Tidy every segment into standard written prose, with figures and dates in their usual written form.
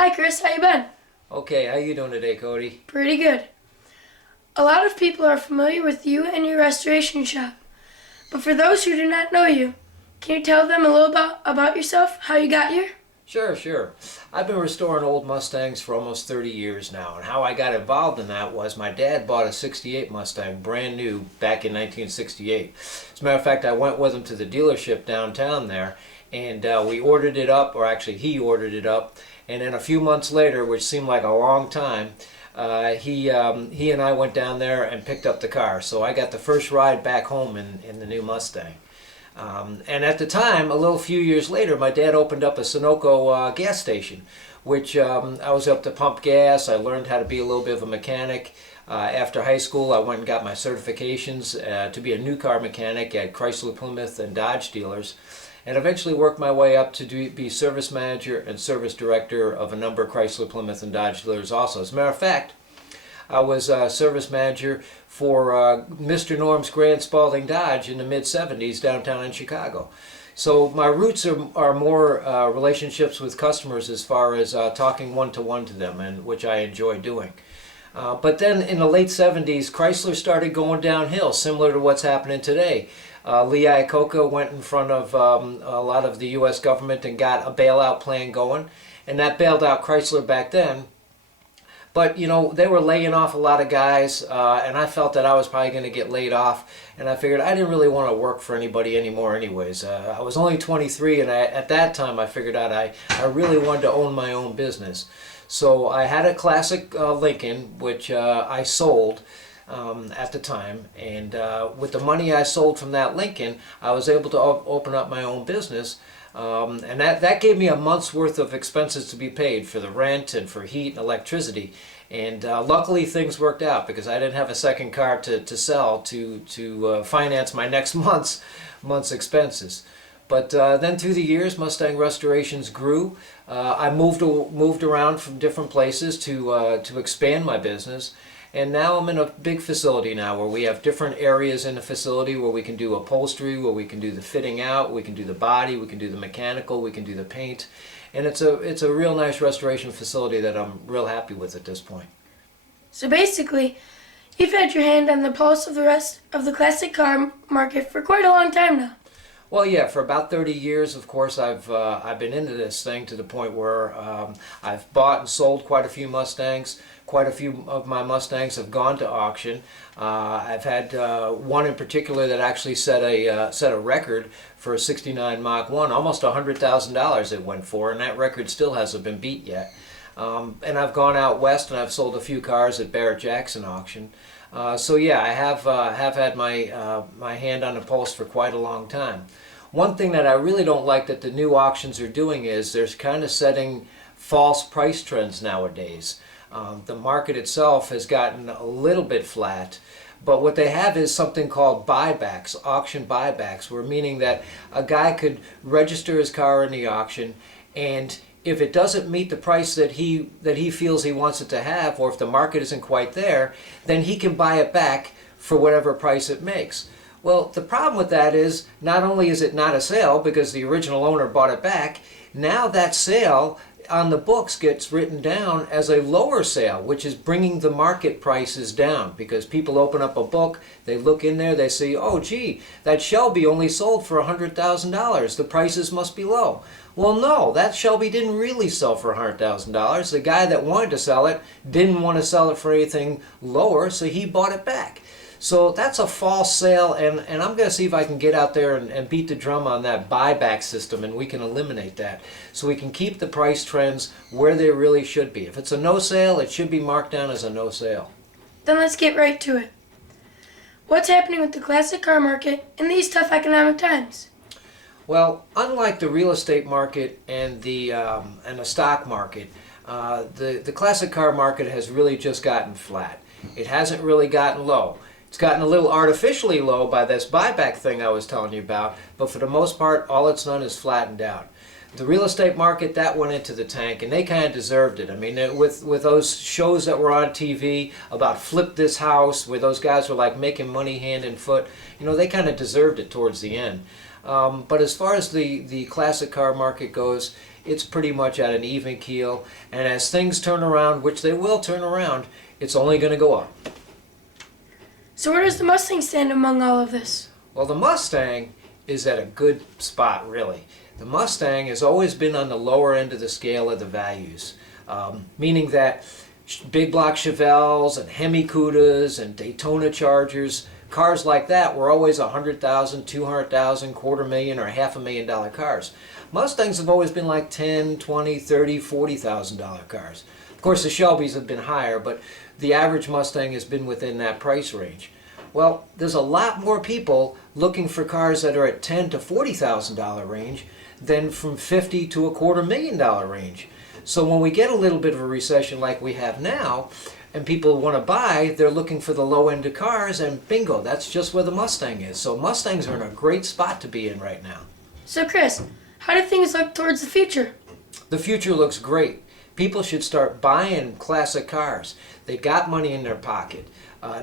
Hi Chris, how you been? Okay, how you doing today, Cody? Pretty good. A lot of people are familiar with you and your restoration shop. But for those who do not know you, can you tell them a little about yourself, how you got here? Sure. I've been restoring old Mustangs for almost 30 years now, and how I got involved in that was my dad bought a 68 Mustang, brand new, back in 1968. As a matter of fact, I went with him to the dealership downtown there, and we ordered it up, or actually he ordered it up, and then a few months later, which seemed like a long time, he and I went down there and picked up the car. So I got the first ride back home in the new Mustang. And at the time, a few years later, my dad opened up a Sunoco gas station, which I was up to pump gas. I learned how to be a little bit of a mechanic. After high school, I went and got my certifications to be a new car mechanic at Chrysler, Plymouth, and Dodge dealers, and eventually worked my way up to be service manager and service director of a number of Chrysler, Plymouth, and Dodge dealers also. As a matter of fact, I was service manager for Mr. Norm's Grand Spalding Dodge in the mid-'70s downtown in Chicago. So my roots are more relationships with customers as far as talking one-to-one to them, and which I enjoy doing. But then in the late 70s, Chrysler started going downhill, similar to what's happening today. Lee Iacocca went in front of a lot of the U.S. government and got a bailout plan going, and that bailed out Chrysler back then. But, you know, they were laying off a lot of guys, and I felt that I was probably going to get laid off, and I figured I didn't really want to work for anybody anymore anyways. I was only 23, and at that time I figured out I really wanted to own my own business. So I had a classic Lincoln, which I sold at the time, and with the money I sold from that Lincoln, I was able to open up my own business. And that gave me a month's worth of expenses to be paid for the rent and for heat and electricity. And luckily things worked out because I didn't have a second car to sell to finance my next month's expenses. But then through the years, Mustang restorations grew. I moved around from different places to expand my business. And now I'm in a big facility now where we have different areas in the facility where we can do upholstery, where we can do the fitting out, we can do the body, we can do the mechanical, we can do the paint. And it's a real nice restoration facility that I'm real happy with at this point. So basically, you've had your hand on the pulse of the rest of the classic car market for quite a long time now. Well, yeah, for about 30 years, of course, I've been into this thing to the point where I've bought and sold quite a few Mustangs. Quite a few of my Mustangs have gone to auction. I've had one in particular that actually set a record for a '69 Mach 1, almost $100,000 it went for, and that record still hasn't been beat yet. And I've gone out west and I've sold a few cars at Barrett-Jackson auction. So yeah, I have had my hand on the pulse for quite a long time. One thing that I really don't like that the new auctions are doing is they're kind of setting false price trends nowadays. The market itself has gotten a little bit flat, but what they have is something called buybacks, auction buybacks, where meaning that a guy could register his car in the auction, and if it doesn't meet the price that he feels he wants it to have, or if the market isn't quite there, then he can buy it back for whatever price it makes. Well, the problem with that is not only is it not a sale because the original owner bought it back, now that sale on the books gets written down as a lower sale, which is bringing the market prices down because people open up a book, they look in there, they see, oh gee, that Shelby only sold for $100,000, the prices must be low. Well, no, that Shelby didn't really sell for $100,000. The guy that wanted to sell it didn't want to sell it for anything lower, so he bought it back. So that's a false sale, and I'm going to see if I can get out there and beat the drum on that buyback system, and we can eliminate that. So we can keep the price trends where they really should be. If it's a no sale, it should be marked down as a no sale. Then let's get right to it. What's happening with the classic car market in these tough economic times? Well, unlike the real estate market and the stock market, the classic car market has really just gotten flat. It hasn't really gotten low. It's gotten a little artificially low by this buyback thing I was telling you about, but for the most part, all it's done is flattened out. The real estate market, that went into the tank, and they kind of deserved it. I mean, with those shows that were on TV about flip this house, where those guys were like making money hand and foot, you know, they kind of deserved it towards the end. But as far as the classic car market goes, it's pretty much at an even keel. And as things turn around, which they will turn around, it's only going to go up. So where does the Mustang stand among all of this? Well, the Mustang is at a good spot, really. The Mustang has always been on the lower end of the scale of the values, meaning that big block Chevelles and Hemi Cudas and Daytona Chargers, cars like that were always $100,000, $200,000, $250,000, or $500,000 cars. Mustangs have always been like $10,000, $20,000, $30,000, $40,000 cars. Of course, the Shelbys have been higher, but the average Mustang has been within that price range. Well, there's a lot more people looking for cars that are at $10,000 to $40,000 range than from $50,000 to $250,000 range. So when we get a little bit of a recession like we have now, and people want to buy, they're looking for the low end of cars, and bingo, that's just where the Mustang is. So Mustangs are in a great spot to be in right now. So Chris, how do things look towards the future? The future looks great. People should start buying classic cars. They got money in their pocket.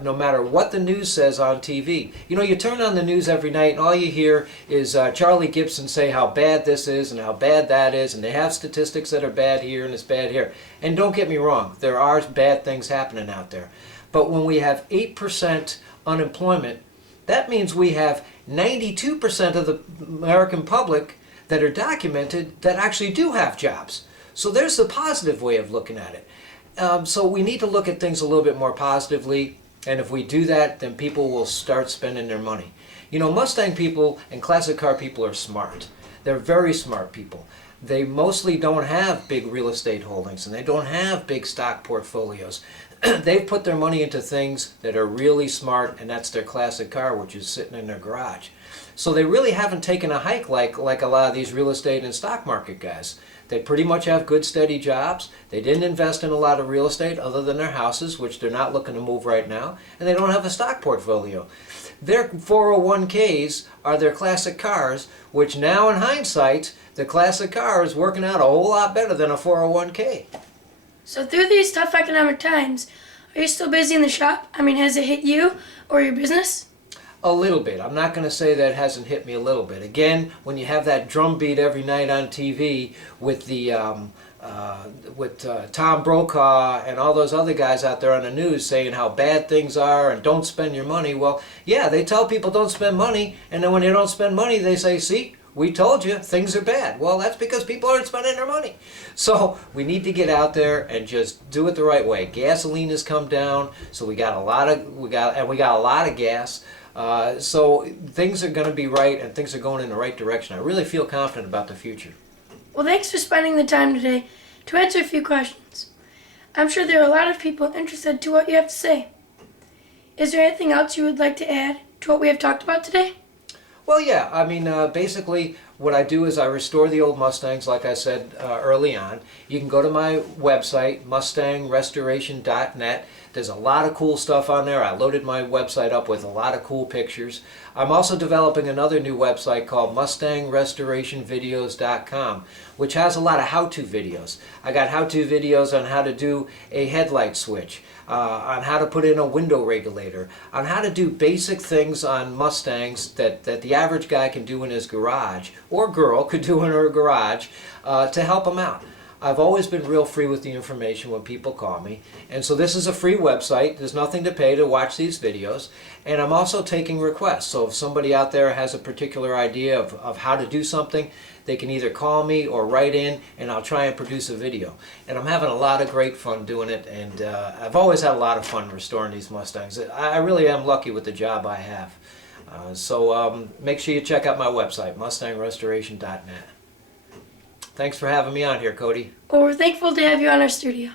No matter what the news says on TV. You know, you turn on the news every night and all you hear is Charlie Gibson say how bad this is and how bad that is, and they have statistics that are bad here and it's bad here. And don't get me wrong, there are bad things happening out there. But when we have 8% unemployment, that means we have 92% of the American public that are documented that actually do have jobs. So there's the positive way of looking at it. So we need to look at things a little bit more positively, and if we do that, then people will start spending their money. You know, Mustang people and classic car people are smart. They're very smart people. They mostly don't have big real estate holdings, and they don't have big stock portfolios. They've put their money into things that are really smart, and that's their classic car, which is sitting in their garage. So they really haven't taken a hike like a lot of these real estate and stock market guys. They pretty much have good, steady jobs. They didn't invest in a lot of real estate other than their houses, which they're not looking to move right now, and they don't have a stock portfolio. Their 401ks are their classic cars, which now in hindsight, the classic car is working out a whole lot better than a 401k. So through these tough economic times, are you still busy in the shop? I mean, has it hit you or your business? A little bit. I'm not going to say that it hasn't hit me a little bit. Again, when you have that drum beat every night on TV with the Tom Brokaw and all those other guys out there on the news saying how bad things are and don't spend your money. Well, yeah, they tell people don't spend money, and then when they don't spend money, they say, see, we told you things are bad. Well, that's because people aren't spending their money. So we need to get out there and just do it the right way. Gasoline has come down, so we got a lot of gas. So things are going to be right, and things are going in the right direction. I really feel confident about the future. Well, thanks for spending the time today to answer a few questions. I'm sure there are a lot of people interested to what you have to say. Is there anything else you would like to add to what we have talked about today? Well, yeah. I mean, basically, what I do is I restore the old Mustangs, like I said early on. You can go to my website, mustangrestoration.net. There's a lot of cool stuff on there. I loaded my website up with a lot of cool pictures. I'm also developing another new website called mustangrestorationvideos.com, which has a lot of how-to videos. I got how-to videos on how to do a headlight switch, on how to put in a window regulator, on how to do basic things on Mustangs that the average guy can do in his garage, or girl could do in her garage, to help them out. I've always been real free with the information when people call me, and so this is a free website. There's nothing to pay to watch these videos, and I'm also taking requests. So if somebody out there has a particular idea of how to do something, they can either call me or write in, and I'll try and produce a video. And I'm having a lot of great fun doing it, and I've always had a lot of fun restoring these Mustangs. I really am lucky with the job I have. So make sure you check out my website, mustangrestoration.net. Thanks for having me on here, Cody. Well, we're thankful to have you on our studio.